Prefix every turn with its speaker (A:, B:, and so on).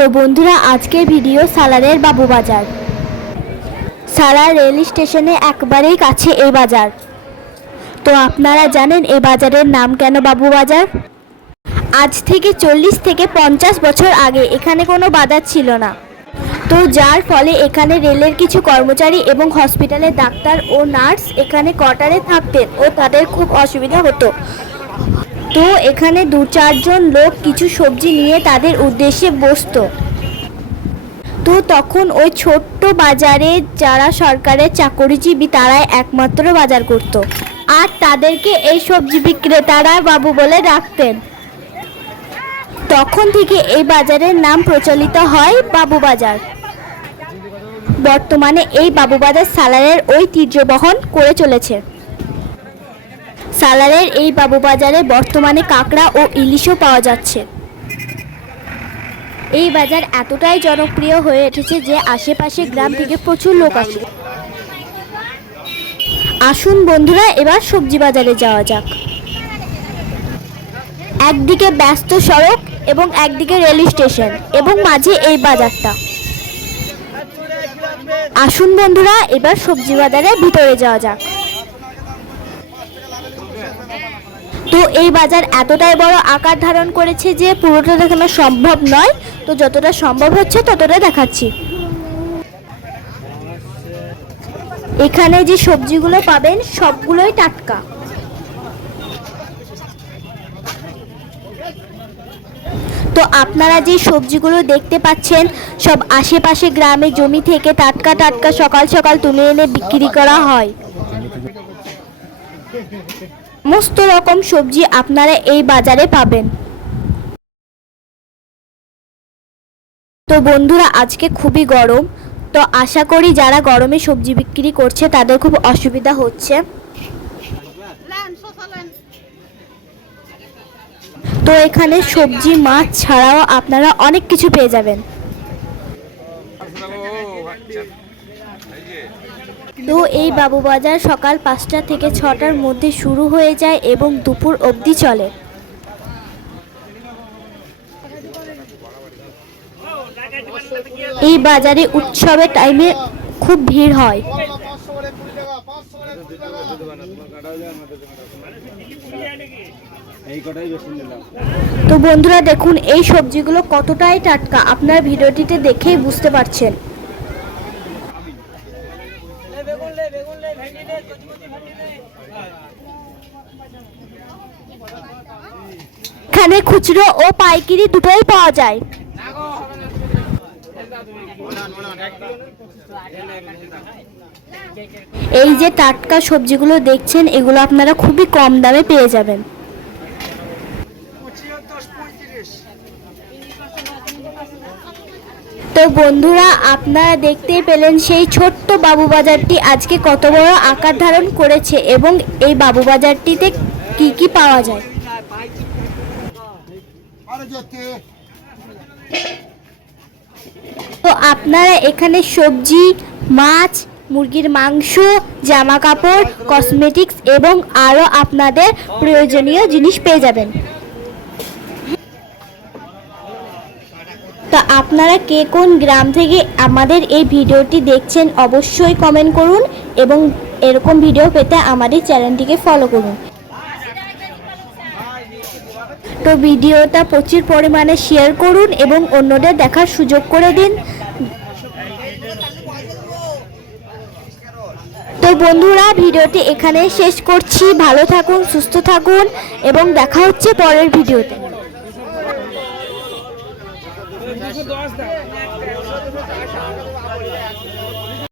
A: তো বন্ধুরা, আজকের ভিডিও সালারের বাবু বাজার। সালার রেল স্টেশনে একবারেই কাছে এই বাজার। তো আপনারা জানেন এই বাজারের নাম কেন বাবু বাজার? আজ থেকে চল্লিশ থেকে পঞ্চাশ বছর আগে এখানে কোনো বাজার ছিল না। তো যার ফলে এখানে রেলের কিছু কর্মচারী এবং হসপিটালের ডাক্তার ও নার্স এখানে কোয়ার্টারে থাকতেন ও তাদের খুব অসুবিধা হতো। তো এখানে দু চারজন লোক কিছু সবজি নিয়ে তাদের উদ্দেশ্যে বসতো। তো তখন ওই ছোট্ট বাজারে যারা সরকারের চাকরিজীবী, তারাই একমাত্র বাজার করত। আর তাদেরকে এই সবজি বিক্রেতারা বাবু বলে ডাকতেন। তখন থেকে এই বাজারের নাম প্রচলিত হয় বাবু বাজার। বর্তমানে এই বাবু বাজার সালারের ঐতিহ্য বহন করে চলেছে। সালারের এই বাবু বাজারে বর্তমানে কাঁকড়া ও ইলিশও পাওয়া যাচ্ছে। এই বাজার এতটাই জনপ্রিয় হয়ে উঠেছে যে আশেপাশে গ্রাম থেকে প্রচুর লোক আসে। আসুন বন্ধুরা, এবার সবজি বাজারে যাওয়া যাক। একদিকে ব্যস্ত সড়ক এবং একদিকে রেল স্টেশন এবং মাঝে এই বাজারটা। আসুন বন্ধুরা, এবার সবজি বাজারের ভিতরে যাওয়া যাক। এই বাজার এতটাই বড় আকার ধারণ করেছে যে পুরোটা দেখানো সম্ভব নয়। তো যতটা সম্ভব হচ্ছে ততটা দেখাচ্ছি। এখানে যে সবজিগুলো পাবেন, সবগুলোই টাটকা। তো আপনারা যে সবজিগুলো দেখতে পাচ্ছেন, সব আশেপাশে গ্রামে জমি থেকে টাটকা টাটকা সকাল সকাল তুলে এনে বিক্রি করা হয়। সমস্ত রকম সবজি আপনারা এই বাজারে পাবেন। তো বন্ধুরা, আজকে খুবই গরম। তো আশা করি যারা গরমে সবজি বিক্রি করছে, তাদের খুব অসুবিধা হচ্ছে। তো এখানে সবজি, মাছ ছাড়াও আপনারা অনেক কিছু পেয়ে যাবেন। তো এই বাবু বাজার সকাল পাঁচটা থেকে ছটার মধ্যে শুরু হয়ে যায় এবং দুপুর অবধি চলে। এই বাজারে উৎসবের টাইমে খুব ভিড় হয়। তো বন্ধুরা দেখুন, এই সবজিগুলো কতটাই টাটকা। আপনার ভিডিওটিতে দেখেই বুঝতে পারছেন। এখানে খুচরো ও পাইকারি দুটোই পাওয়া যায়। এই যে টাটকা সবজিগুলো দেখছেন এগুলো আপনারা খুবই কম দামে পেয়ে যাবেন। তো বন্ধুরা, আপনারা দেখতেই পেলেন সেই ছোট্ট বাবু বাজারটি আজকে কত বড় আকার ধারণ করেছে এবং এই বাবু বাজারটিতে কি কি পাওয়া যায়? তো আপনারা এখানে সবজি, মাছ, মুরগির মাংস জামা কাপড় কসমেটিক্স এবং আরও আপনাদের প্রয়োজনীয় জিনিস পেয়ে যাবেন। তো আপনারা কে কোন গ্রাম থেকে আমাদের এই ভিডিওটি দেখছেন অবশ্যই কমেন্ট করুন এবং এরকম ভিডিও পেতে আমাদের চ্যানেলটিকে ফলো করুন। তো ভিডিওটা প্রচুর পরিমাণে শেয়ার করুন এবং অন্যদের দেখার সুযোগ করে দিন। তো বন্ধুরা, ভিডিওটি এখানে শেষ করছি। ভালো থাকুন, সুস্থ থাকুন এবং দেখা হচ্ছে পরের ভিডিওতে।
B: দশ দাও।